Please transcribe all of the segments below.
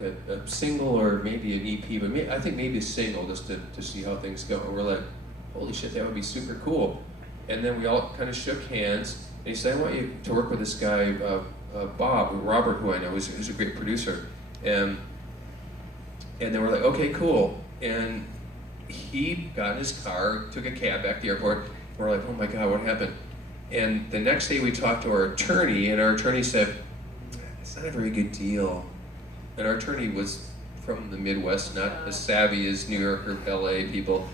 a single or maybe an EP, but I think maybe a single just to see how things go. And we're like, holy shit, that would be super cool. And then we all kind of shook hands, and he said, I want you to work with this guy, Robert, who I know, who's a great producer. And then we're like, okay, cool. And he got in his car, took a cab back to the airport, and we're like, oh my God, what happened? And the next day we talked to our attorney, and our attorney said, it's not a very good deal. And our attorney was from the Midwest, not as savvy as New York or LA people.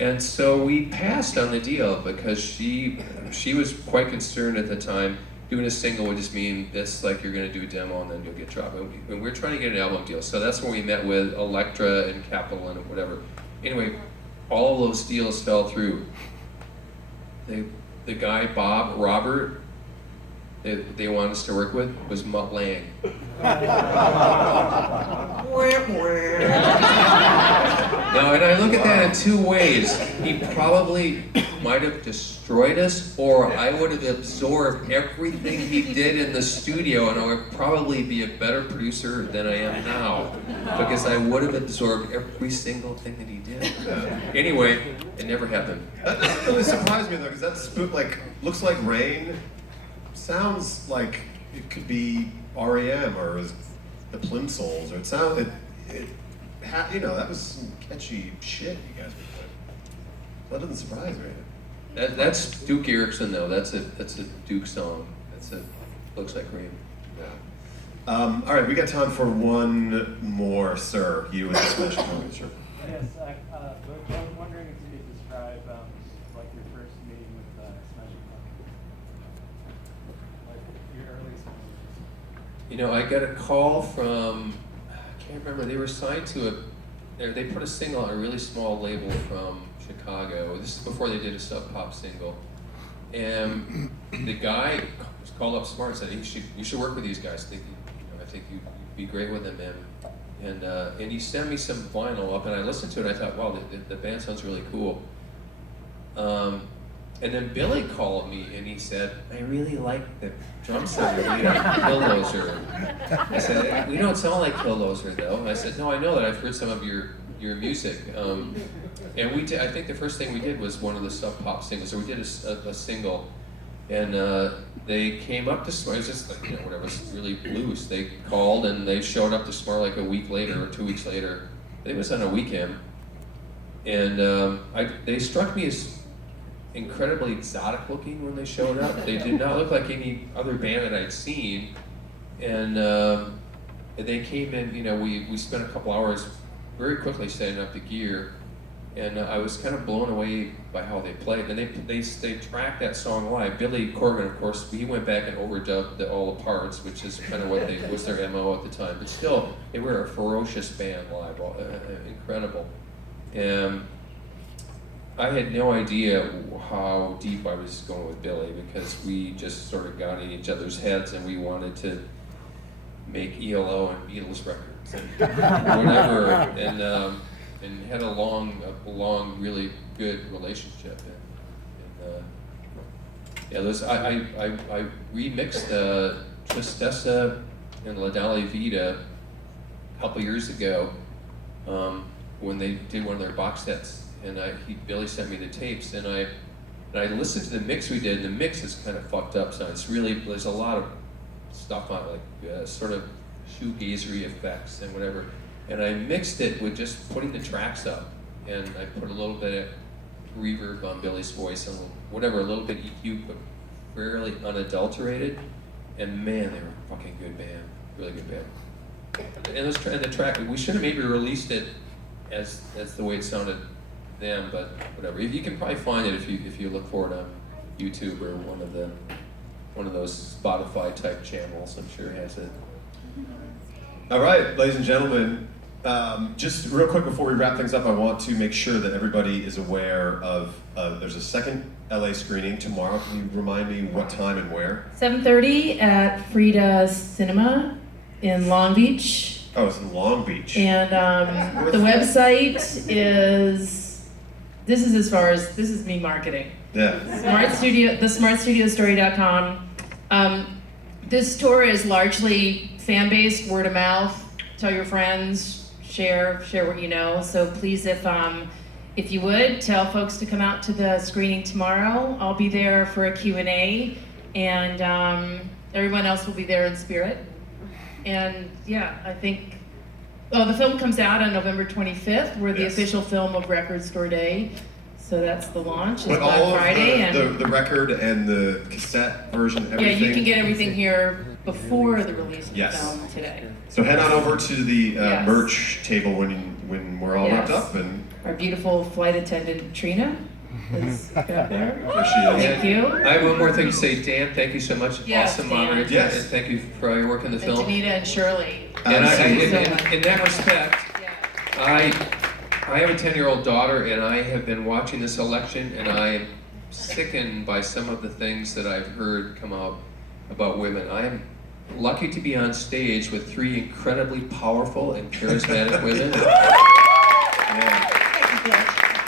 And so we passed on the deal because she was quite concerned at the time. Doing a single would just mean this, like you're gonna do a demo and then you'll get dropped. And we're trying to get an album deal. So that's when we met with Elektra and Capitol and whatever. Anyway, all of those deals fell through. The guy, Robert, they wanted us to work with was Mutt Lange. Now, and I look at that in two ways. He probably might have destroyed us, or I would have absorbed everything he did in the studio, and I would probably be a better producer than I am now, because I would have absorbed every single thing that he did. Anyway, it never happened. That doesn't really surprise me though, because that looks like Rain. Sounds like it could be REM or the Plimsolls, or that was some catchy shit you guys were playing. That doesn't surprise me. That's Duke Erickson though. That's a Duke song. Looks like Rain. Yeah. All right, we got time for one more, sir. You with the special moment, sure. Yes, I was wondering if you could describe like your first meeting with Smashing Pumpkins, like your earliest memories. You know, I got a call from, I can't remember, they were signed to they put a single on a really small label from Chicago. This is before they did a Sub Pop single. And the guy was called up smart and said, you should work with these guys. I think you'd be great with them. And he sent me some vinyl up, and I listened to it, and I thought, wow, the band sounds really cool. And then Billy called me and he said, I really like the drum set you made on Killdozer. I said, we don't sound like Killdozer though. I said, no, I know that. I've heard some of your music. And I think the first thing we did was one of the Sub Pop singles. So we did a single, and they came up to Smart. It was just like, whatever, it was really loose. They called and they showed up to Smart like a week later or 2 weeks later. It was on a weekend. And they struck me as incredibly exotic looking when they showed up. They did not look like any other band that I'd seen. And they came in, we spent a couple hours very quickly setting up the gear. And I was kind of blown away by how they played. And they tracked that song live. Billy Corgan, of course, he went back and overdubbed all the parts, which is kind of what was their MO at the time. But still, they were a ferocious band live, incredible. And I had no idea how deep I was going with Billy, because we just sort of got in each other's heads and we wanted to make ELO and Beatles records and whatever, and had a long, really good relationship. I remixed Tristessa and La Dolce Vita a couple years ago when they did one of their box sets. And Billy sent me the tapes, and I listened to the mix we did, and the mix is kind of fucked up, so there's a lot of stuff on it, like sort of shoegazery effects and whatever. And I mixed it with just putting the tracks up, and I put a little bit of reverb on Billy's voice and a little bit EQ, but fairly unadulterated. And man, they were a fucking good band, really good band. And the track, we should have maybe released it as the way it sounded them, but whatever. You can probably find it if you look for it on YouTube or one of those Spotify type channels. I'm sure it has it. All right, ladies and gentlemen, just real quick before we wrap things up, I want to make sure that everybody is aware of there's a second LA screening tomorrow. Can you remind me what time and where? 7:30 at Frida Cinema in Long Beach. Oh, it's in Long Beach. And the website is. This is me marketing. Yeah. Smartstudiostory.com. This tour is largely fan-based, word of mouth, tell your friends, share what you know. So please, if you would, tell folks to come out to the screening tomorrow. I'll be there for a Q&A, and everyone else will be there in spirit. And yeah, I think, the film comes out on November 25th. We're the Yes. official film of Record Store Day. So that's the launch. It's But Black all Friday. of the record and the cassette version, Yeah, everything. you can get everything here before the release of the Yes. film today. So head on over to the Yes. merch table when we're all wrapped Yes. up, and Our beautiful flight attendant Trina is back there. there she is. Thank you. I have one more thing to say, Dan. Thank you so much. Yes, Awesome Dan. moderator. Yes. And thank you for all your work in the And film. Danita and Shirley. And Thank you so much. in that respect, Yeah. I have a 10-year-old daughter, and I have been watching this election, and I'm sickened by some of the things that I've heard come out about women. I am lucky to be on stage with 3 incredibly powerful and charismatic women. Yeah.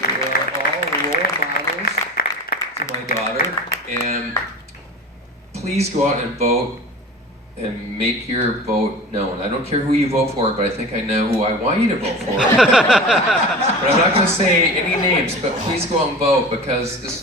They are all role models to my daughter, and please go out and vote and make your vote known. I don't care who you vote for, but I think I know who I want you to vote for. But I'm not going to say any names, but please go out and vote, because this